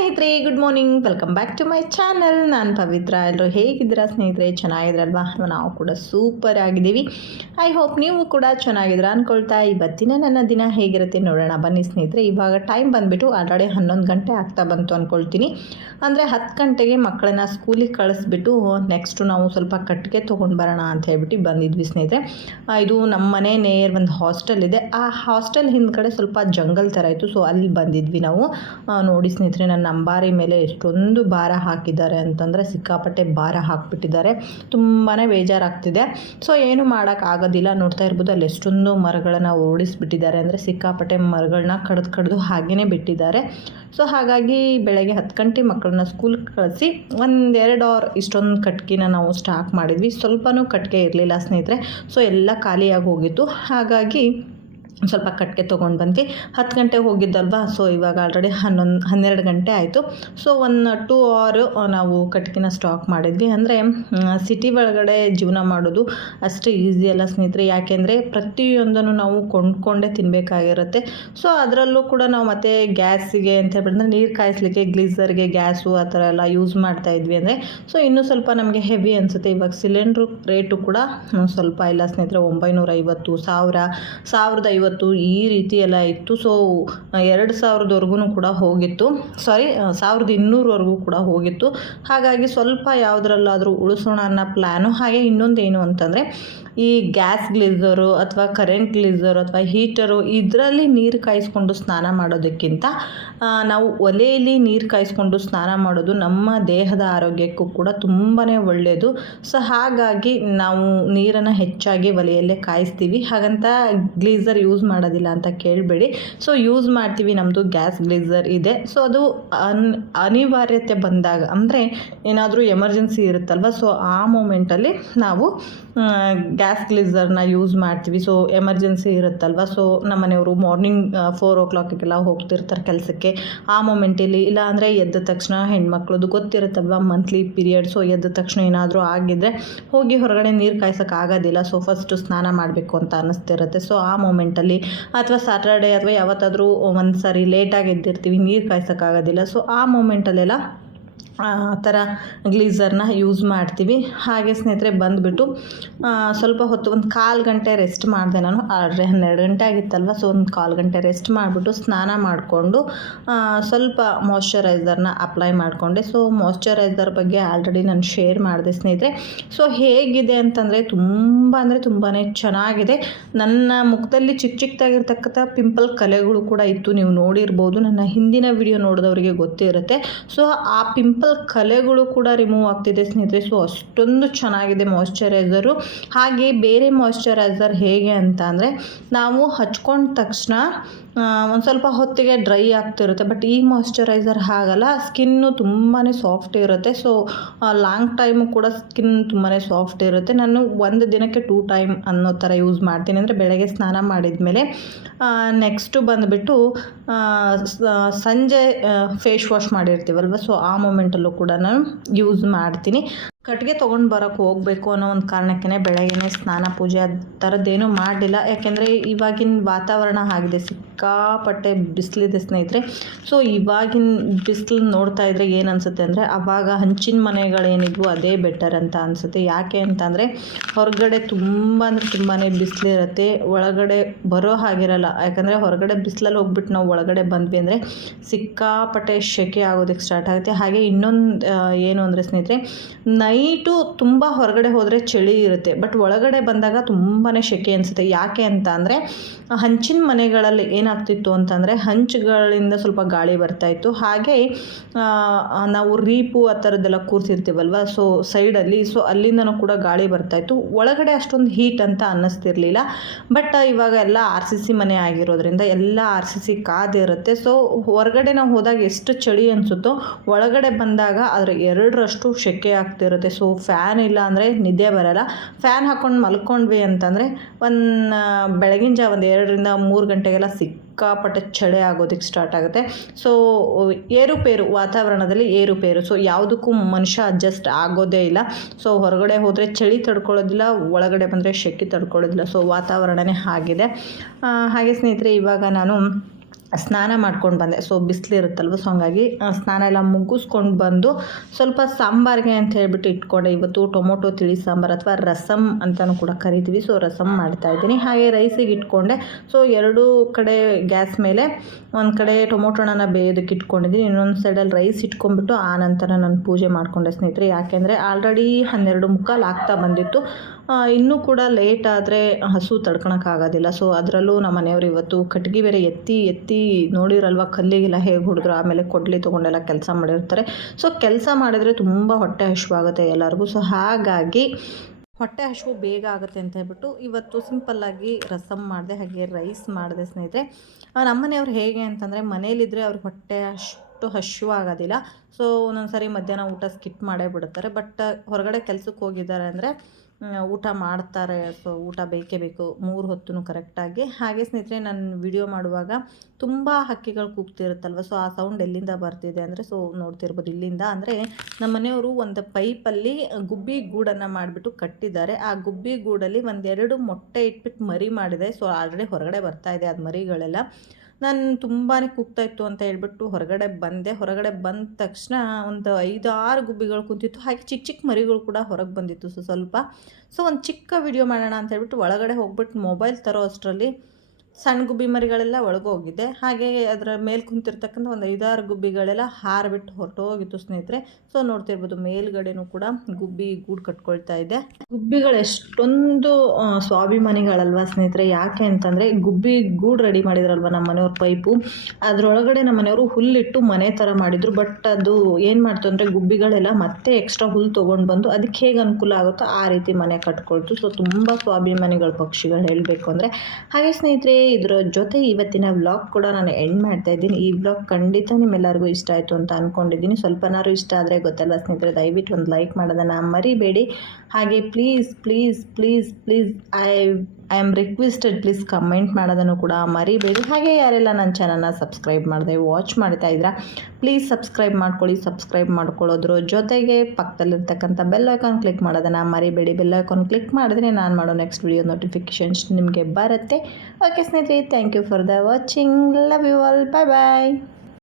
ಸ್ನೇಹಿತರೆ good morning welcome back to my channel ನಾನು ಪವಿತ್ರ. ಎಲ್ಲರೂ ಹೇಗಿದ್ದೀರಾ ಸ್ನೇಹಿತರೆ? ಚೆನ್ನಾಗಿದ್ರಲ್ವಾ ನಾವು ಕೂಡ ಸೂಪರ್ ಆಗಿದ್ದೀವಿ. ಐ ಹೋಪ್ ನೀವು ಕೂಡ ಚೆನ್ನಾಗಿದ್ರ ಅಂದ್ಕೊಳ್ತಾ ಇವತ್ತಿನ ನನ್ನ ದಿನ ಹೇಗಿರುತ್ತೆ ನೋಡೋಣ. ಬನ್ನಿ ಸ್ನೇಹಿತರೆ, ಇವಾಗ ಟೈಮ್ ಬಂದುಬಿಟ್ಟು ಆಲ್ರೆಡಿ ಹನ್ನೊಂದು ಗಂಟೆ ಆಗ್ತಾ ಬಂತು ಅಂದ್ಕೊಳ್ತೀನಿ ಅಂದರೆ ಹತ್ತು ಗಂಟೆಗೆ ಮಕ್ಕಳನ್ನ ಸ್ಕೂಲಿಗೆ ಕಳಿಸ್ಬಿಟ್ಟು ನೆಕ್ಸ್ಟು ನಾವು ಸ್ವಲ್ಪ ಕಟ್ಟಿಗೆ ತೊಗೊಂಡು ಬರೋಣ ಅಂತ ಹೇಳ್ಬಿಟ್ಟು ಬಂದಿದ್ವಿ ಸ್ನೇಹಿತರೆ. ಇದು ನಮ್ಮ ಮನೆ ನೇರ್ ಒಂದು ಹಾಸ್ಟೆಲ್ ಇದೆ. ಆ ಹಾಸ್ಟೆಲ್ ಹಿಂದ್ಗಡೆ ಸ್ವಲ್ಪ ಜಂಗಲ್ ಥರ ಇತ್ತು. ಸೊ ಅಲ್ಲಿ ಬಂದಿದ್ವಿ ನಾವು. ನೋಡಿ ಸ್ನೇಹಿತರೆ, ನನ್ನ ಅಂಬಾರಿ ಮೇಲೆ ಎಷ್ಟೊಂದು ಭಾರ ಹಾಕಿದ್ದಾರೆ ಅಂತಂದರೆ ಸಿಕ್ಕಾಪಟ್ಟೆ ಭಾರ ಹಾಕಿಬಿಟ್ಟಿದ್ದಾರೆ. ತುಂಬಾ ಬೇಜಾರಾಗ್ತಿದೆ. ಸೊ ಏನು ಮಾಡೋಕ್ಕಾಗೋದಿಲ್ಲ ನೋಡ್ತಾ ಇರ್ಬೋದು, ಅಲ್ಲಿ ಎಷ್ಟೊಂದು ಮರಗಳನ್ನು ಓಡಿಸ್ಬಿಟ್ಟಿದ್ದಾರೆ ಅಂದರೆ ಸಿಕ್ಕಾಪಟ್ಟೆ ಮರಗಳನ್ನ ಕಡ್ದು ಕಡ್ದು ಹಾಗೇ ಬಿಟ್ಟಿದ್ದಾರೆ. ಸೊ ಹಾಗಾಗಿ ಬೆಳಗ್ಗೆ ಹತ್ತು ಗಂಟೆ ಮಕ್ಕಳನ್ನ ಸ್ಕೂಲ್ಗೆ ಕಳಿಸಿ ಒಂದೆರಡು ಅವರ್ ಇಷ್ಟೊಂದು ಕಟ್ಕಿನ ನಾವು ಸ್ಟಾಕ್ ಮಾಡಿದ್ವಿ. ಸ್ವಲ್ಪನೂ ಕಟ್ಟಿಗೆ ಇರಲಿಲ್ಲ ಸ್ನೇಹಿತರೆ. ಸೊ ಎಲ್ಲ ಖಾಲಿಯಾಗಿ ಹೋಗಿತ್ತು. ಹಾಗಾಗಿ ಸ್ವಲ್ಪ ಕಟ್ಟಿಗೆ ತೊಗೊಂಡು ಬಂದ್ವಿ. ಹತ್ತು ಗಂಟೆಗೆ ಹೋಗಿದ್ದಲ್ವಾ? ಸೊ ಇವಾಗ ಆಲ್ರೆಡಿ ಹನ್ನೊಂದು, ಹನ್ನೆರಡು ಗಂಟೆ ಆಯಿತು. ಸೊ ಒನ್ ಟೂ ಅವರ್ ನಾವು ಕಟ್ಟಿಗೆನ ಸ್ಟಾಕ್ ಮಾಡಿದ್ವಿ. ಅಂದರೆ ಸಿಟಿ ಒಳಗಡೆ ಜೀವನ ಮಾಡೋದು ಅಷ್ಟು ಈಸಿ ಅಲ್ಲ ಸ್ನೇಹಿತರೆ. ಯಾಕೆಂದರೆ, ಪ್ರತಿಯೊಂದನ್ನು ನಾವು ಕೊಂಡ್ಕೊಂಡೇ ತಿನ್ನಬೇಕಾಗಿರುತ್ತೆ ಸೊ ಅದರಲ್ಲೂ ಕೂಡ ನಾವು ಮತ್ತೆ ಗ್ಯಾಸಿಗೆ ಅಂತ ಹೇಳ್ಬಿಟ್ಟು ನೀರು ಕಾಯಿಸ್ಲಿಕ್ಕೆ ಗ್ಲೀಸರ್ಗೆ ಗ್ಯಾಸು ಆ ಥರ ಎಲ್ಲ ಯೂಸ್ ಮಾಡ್ತಾ ಇದ್ವಿ ಅಂದರೆ. ಸೊ ಇನ್ನೂ ಸ್ವಲ್ಪ ನಮಗೆ ಹೆವಿ ಅನಿಸುತ್ತೆ. ಇವಾಗ ಸಿಲಿಂಡ್ರು ರೇಟು ಕೂಡ ಸ್ವಲ್ಪ ಇಲ್ಲ ಸ್ನೇಹಿತರೆ. ಒಂಬೈನೂರ ಐವತ್ತು ಸಾವಿರ, ಸಾವಿರದ ಐವತ್ತು ಈ ರೀತಿ ಎಲ್ಲ ಇತ್ತು. ಸೊ ಎರಡು ಸಾವಿರದವರೆಗೂ ಕೂಡ ಹೋಗಿತ್ತು. ಸಾರಿ ಸಾವಿರದ ಇನ್ನೂರವರೆಗೂ ಕೂಡ ಹೋಗಿತ್ತು. ಹಾಗಾಗಿ ಸ್ವಲ್ಪ ಯಾವುದ್ರಲ್ಲಾದರೂ ಉಳಿಸೋಣ ಅನ್ನೋ ಪ್ಲ್ಯಾನು ಹಾಗೆ ಇನ್ನೊಂದು ಏನು ಅಂತಂದರೆ ಈ ಗ್ಯಾಸ್ ಗ್ಲೀಸರು ಅಥವಾ ಕರೆಂಟ್ ಗ್ಲೀಸರು ಅಥವಾ ಹೀಟರು ಇದರಲ್ಲಿ ನೀರು ಕಾಯಿಸ್ಕೊಂಡು ಸ್ನಾನ ಮಾಡೋದಕ್ಕಿಂತ ನಾವು ಒಲೆಯಲ್ಲಿ ನೀರು ಕಾಯಿಸ್ಕೊಂಡು ಸ್ನಾನ ಮಾಡೋದು ನಮ್ಮ ದೇಹದ ಆರೋಗ್ಯಕ್ಕೂ ಕೂಡ ತುಂಬಾ ಒಳ್ಳೆಯದು. ಸೊ, ಹಾಗಾಗಿ ನಾವು ನೀರನ್ನು ಹೆಚ್ಚಾಗಿ ಒಲೆಯಲ್ಲೇ ಕಾಯಿಸ್ತೀವಿ. ಹಾಗಂತ ಗ್ಲೀಸರ್ ಯೂಸ್ ಮಾಡೋದಿಲ್ಲ ಅಂತ ಕೇಳಬೇಡಿ. ಸೊ, ಯೂಸ್ ಮಾಡ್ತೀವಿ ನಮ್ಮದು ಗ್ಯಾಸ್ ಗ್ಲೀಸರ್ ಇದೆ. ಸೊ, ಅದು ಅನ್, ಅನಿವಾರ್ಯತೆ ಬಂದಾಗ, ಅಂದರೆ ಏನಾದರೂ ಎಮರ್ಜೆನ್ಸಿ ಇರುತ್ತಲ್ವ? ಸೊ, ಆ ಮೂಮೆಂಟಲ್ಲಿ ನಾವು ಗ್ಯಾಸ್ ಗ್ಲೀಸರ್ನ ಯೂಸ್ ಮಾಡ್ತೀವಿ. ಸೊ ಎಮರ್ಜೆನ್ಸಿ ಇರುತ್ತಲ್ವ? ಸೊ ನಮ್ಮ ಮನೆಯವರು ಮಾರ್ನಿಂಗ್ ಫೋರ್ ಓ ಕ್ಲಾಕಿಗೆಲ್ಲ ಹೋಗ್ತಿರ್ತಾರೆ ಕೆಲಸಕ್ಕೆ. ಆ ಮೊಮೆಂಟಲ್ಲಿ ಇಲ್ಲ ಅಂದರೆ ಎದ್ದ ತಕ್ಷಣ ಹೆಣ್ಮಕ್ಳದ್ದು ಗೊತ್ತಿರುತ್ತಲ್ವ? ಮಂತ್ಲಿ ಪೀರಿಯಡ್ ಸೊ ಎದ್ದ ತಕ್ಷಣ ಏನಾದರೂ ಆಗಿದ್ರೆ ಹೋಗಿ ಹೊರಗಡೆ ನೀರು ಕಾಯ್ಸೋಕೆ ಆಗೋದಿಲ್ಲ. ಸೊ ಫಸ್ಟು ಸ್ನಾನ ಮಾಡಬೇಕು ಅಂತ ಅನ್ನಿಸ್ತಿರುತ್ತೆ. ಸೊ ಆ ಮೂಮೆಂಟಲ್ಲಿ ಅಥವಾ ಸ್ಯಾಟರ್ಡೇ ಅಥವಾ ಯಾವತ್ತಾದರೂ ಒಂದು ಸಾರಿ ಲೇಟಾಗಿ ಎದ್ದಿರ್ತೀವಿ, ನೀರು ಕಾಯ್ಸೋಕ್ಕಾಗೋದಿಲ್ಲ ಸೊ ಆ ಮೂಮೆಂಟಲ್ಲೆಲ್ಲ ಆ ಥರ ಗ್ಲೀಸರ್ನ ಯೂಸ್ ಮಾಡ್ತೀವಿ. ಹಾಗೆ ಸ್ನೇಹಿತರೆ ಬಂದುಬಿಟ್ಟು ಸ್ವಲ್ಪ ಹೊತ್ತು ಒಂದು ಕಾಲು ಗಂಟೆ ರೆಸ್ಟ್ ಮಾಡಿದೆ ನಾನು. ಆಲ್ರೆಡಿ ಹನ್ನೆರಡು ಗಂಟೆ ಆಗಿತ್ತಲ್ವ ಸೊ ಒಂದು ಕಾಲು ಗಂಟೆ ರೆಸ್ಟ್ ಮಾಡಿಬಿಟ್ಟು ಸ್ನಾನ ಮಾಡಿಕೊಂಡು ಸ್ವಲ್ಪ ಮಾಯ್ಶ್ಚರೈಸರ್ನ ಅಪ್ಲೈ ಮಾಡಿಕೊಂಡೆ. ಸೊ ಮಾಯ್ಶ್ಚರೈಸರ್ ಬಗ್ಗೆ ಆಲ್ರೆಡಿ ನಾನು ಶೇರ್ ಮಾಡಿದೆ ಸ್ನೇಹಿತರೆ. ಸೊ ಹೇಗಿದೆ ಅಂತಂದರೆ ತುಂಬ ಅಂದರೆ ತುಂಬಾ ಚೆನ್ನಾಗಿದೆ. ನನ್ನ ಮುಖದಲ್ಲಿ ಚಿಕ್ಕ ಚಿಕ್ಕದಾಗಿರ್ತಕ್ಕಂಥ ಪಿಂಪಲ್ ಕಲೆಗಳು ಕೂಡ ಇತ್ತು. ನೀವು ನೋಡಿರ್ಬೋದು, ನನ್ನ ಹಿಂದಿನ ವಿಡಿಯೋ ನೋಡಿದವರಿಗೆ ಗೊತ್ತಿರುತ್ತೆ. ಸೊ ಆ ಪಿಂಪಲ್ ಕಲೆಗಳು ಕೂಡ ರಿಮೂವ್ ಆಗ್ತಿದೆ ಸ್ನೇಹಿತರೆ. ಸೊ ಅಷ್ಟೊಂದು ಚೆನ್ನಾಗಿದೆ ಮಾಯಿಶ್ಚರೈಸರು ಹಾಗೆ ಬೇರೆ ಮಾಯಿಶ್ಚರೈಸರ್ ಹೇಗೆ ಅಂತ ಅಂದರೆ, ನಾವು ಹಚ್ಕೊಂಡ ತಕ್ಷಣ ಒಂದು ಸ್ವಲ್ಪ ಹೊತ್ತಿಗೆ ಡ್ರೈ ಆಗ್ತಿರುತ್ತೆ, ಬಟ್ ಈ ಮಾಯ್ಶ್ಚರೈಸರ್ ಹಾಗಲ್ಲ. ಸ್ಕಿನ್ನು ತುಂಬಾ ಸಾಫ್ಟ್ ಇರುತ್ತೆ. ಸೊ ಲಾಂಗ್ ಟೈಮು ಕೂಡ ಸ್ಕಿನ್ ತುಂಬಾ ಸಾಫ್ಟ್ ಇರುತ್ತೆ. ನಾನು ಒಂದು ದಿನಕ್ಕೆ ಟೂ ಟೈಮ್ ಅನ್ನೋ ಥರ ಯೂಸ್ ಮಾಡ್ತೀನಿ. ಅಂದರೆ ಬೆಳಗ್ಗೆ ಸ್ನಾನ ಮಾಡಿದ ಮೇಲೆ ನೆಕ್ಸ್ಟು ಬಂದುಬಿಟ್ಟು ಸಂಜೆ ಫೇಸ್ ವಾಶ್ ಮಾಡಿರ್ತೀವಲ್ವ? ಸೊ ಆ ಮೂಮೆಂಟಲ್ಲೂ ಕೂಡ ನಾನು ಯೂಸ್ ಮಾಡ್ತೀನಿ. ಕಟ್ಟಿಗೆ ತೊಗೊಂಡು ಬರೋಕ್ಕೆ ಹೋಗಬೇಕು ಅನ್ನೋ ಒಂದು ಕಾರಣಕ್ಕೇ ಬೆಳಗ್ಗೆ ಸ್ನಾನ, ಪೂಜೆ ಆ ಥರದ್ದೇನೂ ಮಾಡಲಿಲ್ಲ. ಯಾಕೆಂದರೆ ಇವಾಗಿನ ವಾತಾವರಣ ಆಗಿದೆ ಸಿಕ್ಕಾಪಟ್ಟೆ ಬಿಸಿಲಿದೆ ಸ್ನೇಹಿತರೆ. ಸೊ, ಇವಾಗಿನ ಬಿಸಿಲು ನೋಡ್ತಾ ಇದ್ರೆ ಏನು ಅನಿಸುತ್ತೆ ಅಂದರೆ ಆವಾಗ ಹಂಚಿನ ಮನೆಗಳೇನಿದ್ವು ಅದೇ ಬೆಟರ್ ಅಂತ ಅನಿಸುತ್ತೆ. ಯಾಕೆ ಅಂತಂದರೆ, ಹೊರಗಡೆ ತುಂಬ ಅಂದರೆ ತುಂಬಾ ಬಿಸಿಲಿರುತ್ತೆ ಒಳಗಡೆ ಬರೋ ಹಾಗಿರಲ್ಲ. ಯಾಕಂದರೆ ಹೊರಗಡೆ ಬಿಸಿಲಲ್ಲಿ ಹೋಗ್ಬಿಟ್ಟು ನಾವು ಒಳಗಡೆ ಬಂದ್ವಿ ಅಂದರೆ ಸಿಕ್ಕಾಪಟ್ಟೆ ಶೆಕೆ ಆಗೋದಕ್ಕೆ ಸ್ಟಾರ್ಟ್ ಆಗುತ್ತೆ. ಹಾಗೆ ಇನ್ನೊಂದು ಏನು ಅಂದರೆ ಸ್ನೇಹಿತರೆ ನೈಟು ತುಂಬ ಹೊರಗಡೆ ಹೋದರೆ ಚಳಿ ಇರುತ್ತೆ. ಬಟ್ ಒಳಗಡೆ ಬಂದಾಗ ತುಂಬಾ ಶೆಕೆ ಅನಿಸುತ್ತೆ. ಯಾಕೆ ಅಂತ ಅಂದರೆ ಹಂಚಿನ ಮನೆಗಳಲ್ಲಿ ಏನಾಗ್ತಿತ್ತು ಅಂತಂದರೆ, ಹಂಚುಗಳಿಂದ ಸ್ವಲ್ಪ ಗಾಳಿ ಬರ್ತಾಯಿತ್ತು ಹಾಗೆ ನಾವು ರೀಪು ಆ ಥರದ್ದೆಲ್ಲ ಕೂರ್ಸಿರ್ತೀವಲ್ವ, ಸೊ ಸೈಡಲ್ಲಿ, ಸೊ ಅಲ್ಲಿಂದನೂ ಕೂಡ ಗಾಳಿ ಬರ್ತಾಯಿತ್ತು ಒಳಗಡೆ ಅಷ್ಟೊಂದು ಹೀಟ್ ಅಂತ ಅನ್ನಿಸ್ತಿರ್ಲಿಲ್ಲ. ಬಟ್ ಇವಾಗ ಎಲ್ಲ ಆರ್ ಸಿ ಸಿ ಮನೆ ಆಗಿರೋದ್ರಿಂದ ಎಲ್ಲ ಆರ್ ಸಿ ಸಿ ಕಾದಿರುತ್ತೆ ಸೊ ಹೊರಗಡೆ ನಾವು ಹೋದಾಗ ಎಷ್ಟು ಚಳಿ ಅನಿಸುತ್ತೋ, ಒಳಗಡೆ ಬಂದಾಗ ಅದರ ಎರಡರಷ್ಟು ಶೆಕೆ ಆಗ್ತಿರುತ್ತೆ. ಸೊ ಫ್ಯಾನ್ ಇಲ್ಲ ಅಂದರೆ ನಿದ್ದೆ ಬರಲ್ಲ. ಫ್ಯಾನ್ ಹಾಕ್ಕೊಂಡು ಮಲ್ಕೊಂಡ್ವಿ ಅಂತಂದರೆ ಒಂದು ಬೆಳಗಿನ ಜಾವ ಒಂದು ಎರಡರಿಂದ ಮೂರು ಗಂಟೆಗೆಲ್ಲ ಸಿಕ್ಕಾಪಟ್ಟೆ ಚಳಿ ಆಗೋದಕ್ಕೆ ಸ್ಟಾರ್ಟ್ ಆಗುತ್ತೆ. ಸೊ ಏರುಪೇರು, ವಾತಾವರಣದಲ್ಲಿ ಏರುಪೇರು. ಸೊ ಯಾವುದಕ್ಕೂ ಮನುಷ್ಯ ಅಡ್ಜಸ್ಟ್ ಆಗೋದೇ ಇಲ್ಲ. ಸೊ ಹೊರಗಡೆ ಹೋದರೆ ಚಳಿ ತಡ್ಕೊಳ್ಳೋದಿಲ್ಲ, ಒಳಗಡೆ ಬಂದರೆ ಶೆಕೆ ತಡ್ಕೊಳ್ಳೋದಿಲ್ಲ. ಸೊ ವಾತಾವರಣನೇ ಆಗಿದೆ. ಹಾಗೆ ಸ್ನೇಹಿತರೆ, ಇವಾಗ ನಾನು ಸ್ನಾನ ಮಾಡ್ಕೊಂಡು ಬಂದೆ. ಸೊ ಬಿಸಿಲಿರುತ್ತಲ್ವ ಸೊ ಹಂಗಾಗಿ ಸ್ನಾನ ಎಲ್ಲ ಮುಗಿಸ್ಕೊಂಡು ಬಂದು ಸ್ವಲ್ಪ ಸಾಂಬಾರಿಗೆ ಅಂತ ಹೇಳ್ಬಿಟ್ಟು ಇಟ್ಕೊಂಡೆ. ಇವತ್ತು ಟೊಮೊಟೊ, ತಿಳಿ ಸಾಂಬಾರು ಅಥವಾ ರಸಮ್ ಅಂತಲೂ ಕೂಡ ಕರಿತೀವಿ. ಸೊ ರಸಮ್ ಮಾಡ್ತಾ ಇದ್ದೀನಿ. ಹಾಗೆ ರೈಸಿಗೆ ಇಟ್ಕೊಂಡೆ. ಸೊ ಎರಡೂ ಕಡೆ ಗ್ಯಾಸ್ ಮೇಲೆ ಒಂದು ಕಡೆ ಟೊಮೊಟೊ ಬೇಯೋದಕ್ಕೆ ಇಟ್ಕೊಂಡಿದ್ದೀನಿ. ಇನ್ನೊಂದು ಸೈಡಲ್ಲಿ ರೈಸ್ ಇಟ್ಕೊಂಡ್ಬಿಟ್ಟು, ಆ ನಂತರ ನಾನು ಪೂಜೆ ಮಾಡಿಕೊಂಡೆ ಸ್ನೇಹಿತರೆ. ಯಾಕೆಂದರೆ, ಆಲ್ರೆಡಿ ಹನ್ನೆರಡು ಮುಕ್ಕಾಲು ಆಗ್ತಾ ಬಂದಿತ್ತು. ಇನ್ನೂ ಕೂಡ ಲೇಟ್ ಆದರೆ ಹಸು ತಡ್ಕೊಳಕ್ಕಾಗೋದಿಲ್ಲ ಸೊ ಅದರಲ್ಲೂ ನಮ್ಮ ಮನೆಯವರು ಇವತ್ತು ಕಟ್ಗೆ ಬೇರೆ ಎತ್ತಿ ಎತ್ತಿ ನೋಡಿರಲ್ವ ಕಲ್ಲಿಗೆಲ್ಲ ಹೇಗೆ ಹೊಡೆದ್ರು, ಆಮೇಲೆ ಕೊಡ್ಲಿ ತೊಗೊಂಡೆಲ್ಲ ಕೆಲಸ ಮಾಡಿರ್ತಾರೆ. ಸೊ ಕೆಲಸ ಮಾಡಿದರೆ ತುಂಬ ಹೊಟ್ಟೆ ಹಶುವಾಗುತ್ತೆ ಎಲ್ಲರಿಗೂ. ಸೊ ಹಾಗಾಗಿ ಹೊಟ್ಟೆ ಹಸುವು ಬೇಗ ಆಗುತ್ತೆ ಅಂತ ಹೇಳ್ಬಿಟ್ಟು ಇವತ್ತು ಸಿಂಪಲ್ಲಾಗಿ ರಸಮ್ ಮಾಡಿದೆ, ಹಾಗೆ ರೈಸ್ ಮಾಡಿದೆ ಸ್ನೇಹಿತರೆ. ನಮ್ಮ ಮನೆಯವ್ರು ಹೇಗೆ ಅಂತಂದರೆ ಮನೇಲಿದ್ದರೆ ಅವ್ರಿಗೆ ಹೊಟ್ಟೆ ಅಷ್ಟು ಹಸುವಾಗೋದಿಲ್ಲ ಆಗೋದಿಲ್ಲ. ಸೊ ಒಂದೊಂದು ಸಾರಿ ಮಧ್ಯಾಹ್ನ ಊಟ ಸ್ಕಿಪ್ ಮಾಡೇ ಬಿಡುತ್ತಾರೆ ಬಟ್ ಹೊರಗಡೆ ಕೆಲಸಕ್ಕೆ ಹೋಗಿದ್ದಾರೆ ಅಂದರೆ ಊಟ ಮಾಡ್ತಾರೆ, ಸೊ ಊಟ ಬೇಕೇ ಬೇಕು, ಮೂರು ಹೊತ್ತು ಕರೆಕ್ಟಾಗಿ ಹಾಗೆ ಸ್ನೇಹಿತರೆ, ನಾನು ವಿಡಿಯೋ ಮಾಡುವಾಗ ತುಂಬ ಹಕ್ಕಿಗಳು ಕೂಗ್ತಿರುತ್ತಲ್ವ ಸೊ ಆ ಸೌಂಡ್ ಎಲ್ಲಿಂದ ಬರ್ತಿದೆ ಅಂದರೆ ಸೊ ನೋಡ್ತಿರ್ಬೋದು, ಇಲ್ಲಿಂದ ಅಂದರೆ ನಮ್ಮ ಮನೆಯವರು ಒಂದು ಪೈಪಲ್ಲಿ ಗುಬ್ಬಿ ಗೂಡನ್ನು ಮಾಡಿಬಿಟ್ಟು ಕಟ್ಟಿದ್ದಾರೆ. ಆ ಗುಬ್ಬಿ ಗೂಡಲ್ಲಿ ಒಂದೆರಡು ಮೊಟ್ಟೆ ಇಟ್ಬಿಟ್ಟು ಮರಿ ಮಾಡಿದೆ ಸೊ ಆಲ್ರೆಡಿ ಹೊರಗಡೆ ಬರ್ತಾ ಇದೆ ಅದು ಮರಿಗಳೆಲ್ಲ. ನಾನು ತುಂಬಾ ಕೂಗ್ತಾ ಇತ್ತು ಅಂತ ಹೇಳ್ಬಿಟ್ಟು ಹೊರಗಡೆ ಬಂದೆ. ಹೊರಗಡೆ ಬಂದ ತಕ್ಷಣ ಒಂದು ಐದು ಆರು ಗುಬ್ಬಿಗಳು ಕುಂತಿತ್ತು. ಹಾಗೆ ಚಿಕ್ಕ ಚಿಕ್ಕ ಮರಿಗಳು ಕೂಡ ಹೊರಗೆ ಬಂದಿತ್ತು ಸೊ ಸ್ವಲ್ಪ. ಸೊ ಒಂದು ಚಿಕ್ಕ ವಿಡಿಯೋ ಮಾಡೋಣ ಅಂತ ಹೇಳ್ಬಿಟ್ಟು ಒಳಗಡೆ ಹೋಗ್ಬಿಟ್ಟು ಮೊಬೈಲ್ ತರೋ ಅಷ್ಟರಲ್ಲಿ ಸಣ್ಣ ಗುಬ್ಬಿ ಮರಿಗಳೆಲ್ಲ ಒಳಗೋಗಿದೆ. ಹಾಗೆ ಅದರ ಮೇಲೆ ಕುಂತಿರ್ತಕ್ಕಂಥ ಒಂದು ಐದಾರು ಗುಬ್ಬಿಗಳೆಲ್ಲ ಹಾರಿಬಿಟ್ಟು ಹೊರಟೋಗಿತ್ತು ಸ್ನೇಹಿತರೆ. ಸೊ ನೋಡ್ತಿರ್ಬೋದು ಮೇಲ್ಗಡೆನೂ ಕೂಡ ಗುಬ್ಬಿ ಗೂಡು ಕಟ್ಕೊಳ್ತಾ ಇದೆ. ಗುಬ್ಬಿಗಳು ಎಷ್ಟೊಂದು ಸ್ವಾಭಿಮಾನಿಗಳಲ್ವಾ ಸ್ನೇಹಿತರೆ. ಯಾಕೆ ಅಂತಂದರೆ, ಗುಬ್ಬಿ ಗೂಡು ರೆಡಿ ಮಾಡಿದ್ರಲ್ವ ನಮ್ಮ ಮನೆಯವ್ರ ಪೈಪು? ಅದರೊಳಗಡೆ ನಮ್ಮ ಮನೆಯವರು ಹುಲ್ಲಿಟ್ಟು ಮನೆ ಥರ ಮಾಡಿದ್ರು. ಬಟ್ ಅದು ಏನು ಮಾಡ್ತು ಅಂದರೆ, ಗುಬ್ಬಿಗಳೆಲ್ಲ ಮತ್ತೆ ಎಕ್ಸ್ಟ್ರಾ ಹುಲ್ಲು ತೊಗೊಂಡು ಬಂದು ಅದಕ್ಕೆ ಹೇಗೆ ಅನುಕೂಲ ಆಗುತ್ತೋ ಆ ರೀತಿ ಮನೆ ಕಟ್ಕೊಳ್ತು. ಸೊ, ತುಂಬ ಸ್ವಾಭಿಮಾನಿಗಳು ಪಕ್ಷಿಗಳು ಹೇಳಬೇಕು ಅಂದರೆ. ಹಾಗೆ ಸ್ನೇಹಿತರೆ ಇದರ ಜೊತೆ ಇವತ್ತಿನ ವ್ಲಾಗ್ ಕೂಡ ನಾನು ಎಂಡ್ ಮಾಡ್ತಾ ಇದ್ದೀನಿ. ಈ ವ್ಲಾಗ್ ಖಂಡಿತ ನಿಮ್ಮೆಲ್ಲರಿಗೂ ಇಷ್ಟ ಆಯಿತು ಅಂತ ಅಂದ್ಕೊಂಡಿದ್ದೀನಿ ಸ್ವಲ್ಪನಾರು ಇಷ್ಟ ಆದರೆ ಗೊತ್ತಲ್ಲ ಸ್ನೇಹಿತರೆ, ದಯವಿಟ್ಟು ಒಂದು ಲೈಕ್ ಮಾಡೋದನ್ನು ಮರಿಬೇಡಿ. ಹಾಗೆ please please please please I I am requested please comment ಮಾಡೋದನ್ನು ಕೂಡ ಮರಿಬೇಡಿ. ಹಾಗೆ ಯಾರೆಲ್ಲ ನನ್ನ ಚಾನಲ್ನ ಸಬ್ಸ್ಕ್ರೈಬ್ ಮಾಡಿದೆ ವಾಚ್ ಮಾಡ್ತಾ ಇದ್ದೀರಾ ಪ್ಲೀಸ್ ಸಬ್ಸ್ಕ್ರೈಬ್ ಮಾಡ್ಕೊಳ್ಳಿ. ಸಬ್ಸ್ಕ್ರೈಬ್ ಮಾಡ್ಕೊಳ್ಳೋದ್ರ ಜೊತೆಗೆ ಪಕ್ಕದಲ್ಲಿರ್ತಕ್ಕಂಥ ಬೆಲ್ ಐಕಾನ್ ಕ್ಲಿಕ್ ಮಾಡೋದನ್ನು ಮರಿಬೇಡಿ. ಬೆಲ್ ಐಕಾನ್ ಕ್ಲಿಕ್ ಮಾಡಿದ್ರೆ ನಾನು ಮಾಡೋ ನೆಕ್ಸ್ಟ್ ವಿಡಿಯೋ ನೋಟಿಫಿಕೇಶನ್ಸ್ ನಿಮಗೆ ಬರುತ್ತೆ. Okay ಸ್ನೇಹಿತರೆ thank you for the watching love you all bye bye